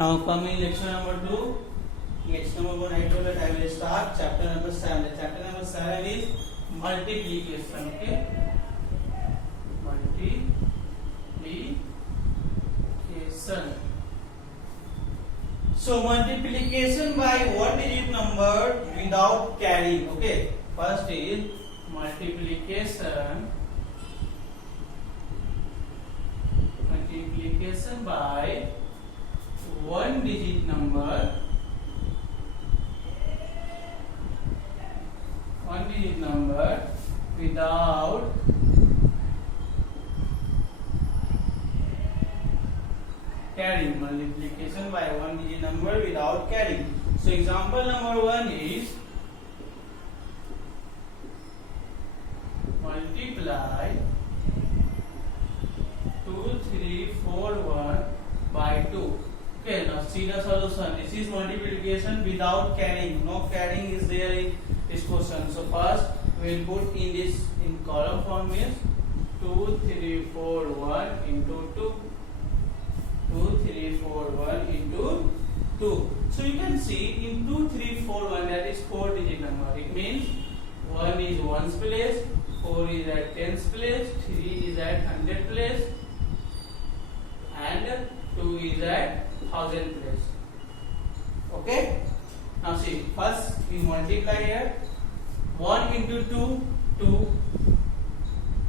Now coming lecture number 2. Lecture number 1 I told that I will start chapter number 7. The chapter number 7 is multiplication. Okay. Multiplication. So multiplication by one digit number without carrying. Okay. First is multiplication by one digit number without carrying. Multiplication by one digit number without carrying. So example number 1 is multiply 2341 by 2. Okay, now see the solution. This is multiplication without carrying. No carrying is there in this question. So first we will put in this in column form means 2341 into 2. 2341 into 2. So you can see in 2341 that is 4 digit number. It means 1 is ones place, 4 is at tens place, 3 is at hundred place, and 2 is at thousand place. Okay. Now see, first we multiply here. 1 into 2, 2.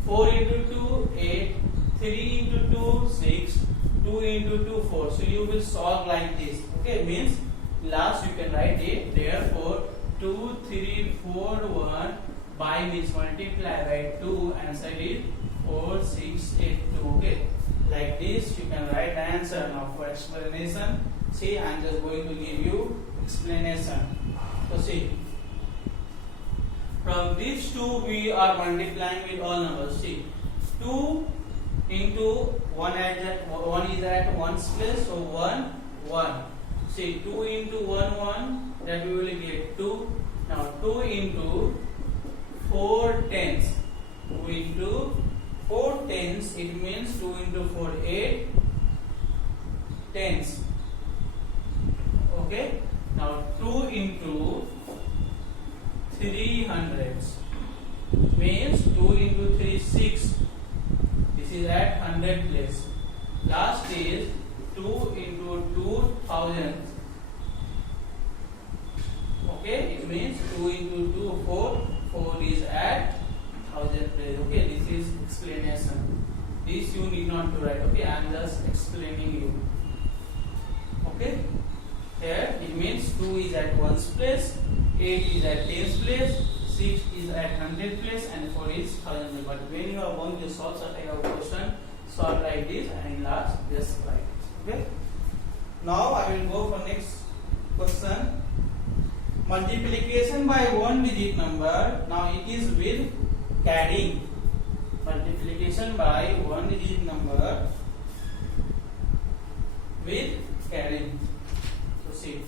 4 into 2, 8. 3 into 2, 6. 2 into 2, 4. So you will solve like this. Okay, means last you can write it. Therefore 2, 3, 4, 1 by means multiply by 2. Answer is 4, 6, 8, 2. Okay, like this you can write the answer. Now for explanation, see, I am just going to give you explanation. So see, from these two we are multiplying with all numbers. See, 2 into 1 is at ones place, so 1, 1. See, 2 into 1, 1, that we will get 2. Now 2 into 4 tens. 2 into 4 tens, it means 2 into 4, 8 tens. Okay. Now 2 into 3 hundreds means 2 into 3, 6. This is at 100 place. Last is 2 into 2000. Okay, it means 2 into 2, 4. 4 is at 1000 place. Okay, this is explanation. This you need not to write. Okay, I am just explaining you. Okay, here it means 2 is at ones place, 8 is at tens place, 6 is at 100 place, and 4 is 1000. But when you are going to solve such type of question, solve like this, and last just like this. Okay. Now I will go for next question. Multiplication by one digit number. Now it is with carrying. Multiplication by one digit number with carrying. So see.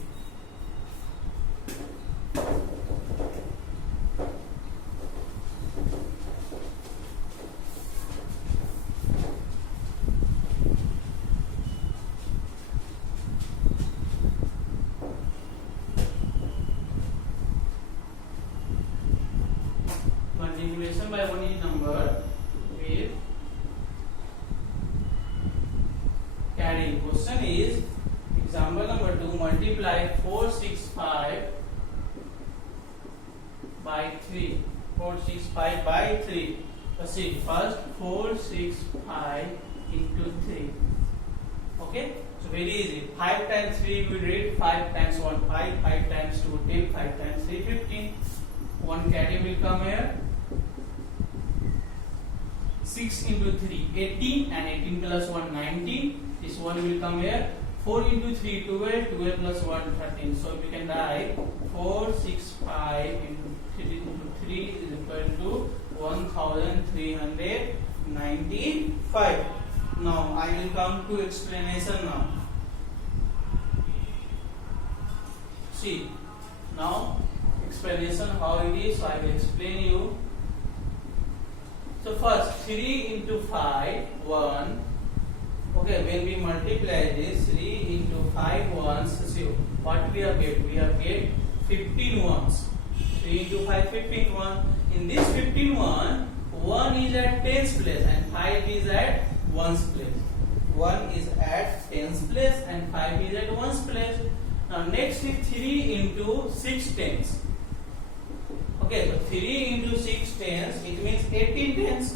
Multiplication by one digit number with carrying. Question is example number 2. Multiply 465 by 3. 465 by 3. Let's see. First 465 into 3. Okay. So very easy. 5 times 3 we read 5 times 1 5. 5 times 2 10. 5 times 3 15. One carry will come here. 6 into 3 18, and 18 plus 1 19. This one will come here. 4 into 3 12. 12 plus 1 13. So we can write 465 into 3 is equal to 1395. Now I will come to explanation now. See, now explanation how it is. So I will explain you. So first 3 into 5 1, Okay, when we multiply this 3 into 5 ones, see what we have get? We have get 15 ones. 3 into 5, 15 ones. In this 15 one, 1 is at tens place and 5 is at ones place. 1 is at tens place and 5 is at ones place. Now next is 3 into 6 tens. Okay, so 3 into 6 tens, it means 18 tens.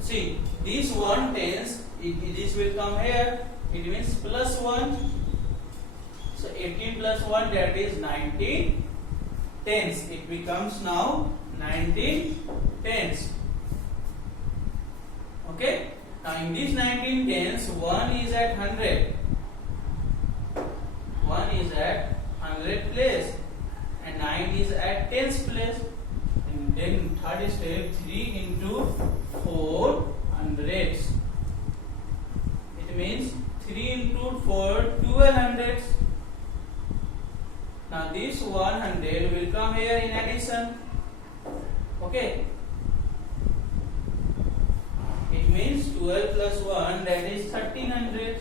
See, this 1 tens, this will come here, it means plus 1. So 18 plus 1, that is 19 tens. It becomes now 19 tens. Okay, now in this 19 tens, 1 is at 100. 1 is at 100 place and 9 is at tens place. And then third step, 3 into 4 hundreds. It means 3 into 4, 12 hundreds. Now this 100 will come here in addition. Okay. It means 12 plus 1, that is 1300.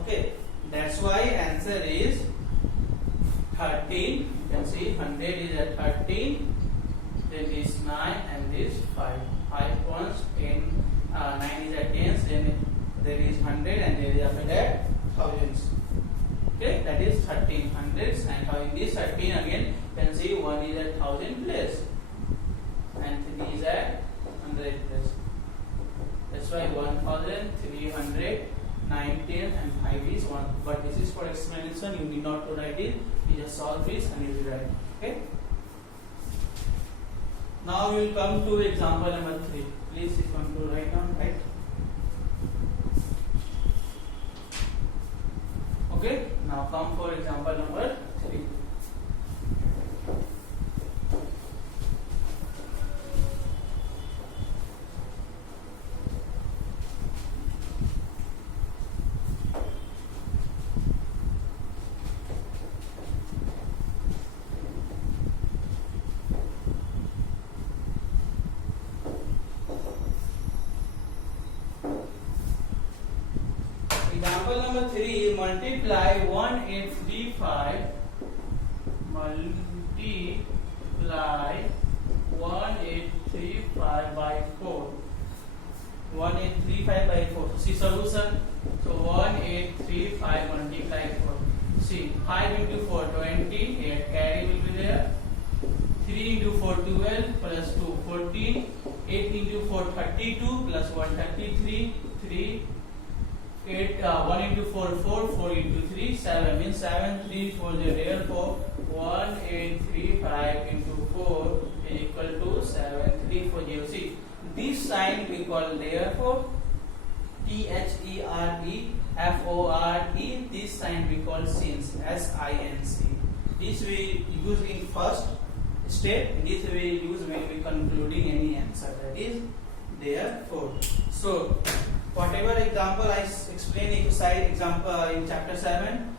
Okay. That's why answer is 13. You can see 100 is at 13. Then this 9 and this 5. 5 ones, 10, 9 is at tens. Then there is 100 and there is after that thousands. Okay, that is 13 hundreds. And now in this 13 again, you can see 1 is at 1000 place and 3 is at 100 place. That's why 1300, 19 and 5 is 1. But this is for explanation. You need not to write it. You just solve this and you will write. Okay. Now we will come to example number 3. Please come to write down, right? Okay. Now come for example number 3. Example number 3, multiply 1835 by 4. 1835 by 4. See solution. So 1835 multiply 4. See 5 into 4 20. Here carry will be there. 3 into 4 12 plus 2 14. 8 into 4 32 plus 1 33. 3 8 1 into 4 4 4 into 3 7 means 7 3 4 0. Therefore 1835 into 4 is equal to 7340. See this sign we call therefore. THEREFORE. This sign we call since, SINC. This we use in first step. This we use when we concluding any answer, that is therefore. So whatever example I explain exercise example in chapter 7,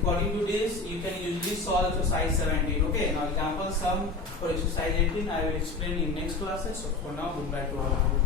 according to this you can usually solve exercise 17. Okay, now example sum for exercise 18 I will explain in next classes. So for now, goodbye to all of you.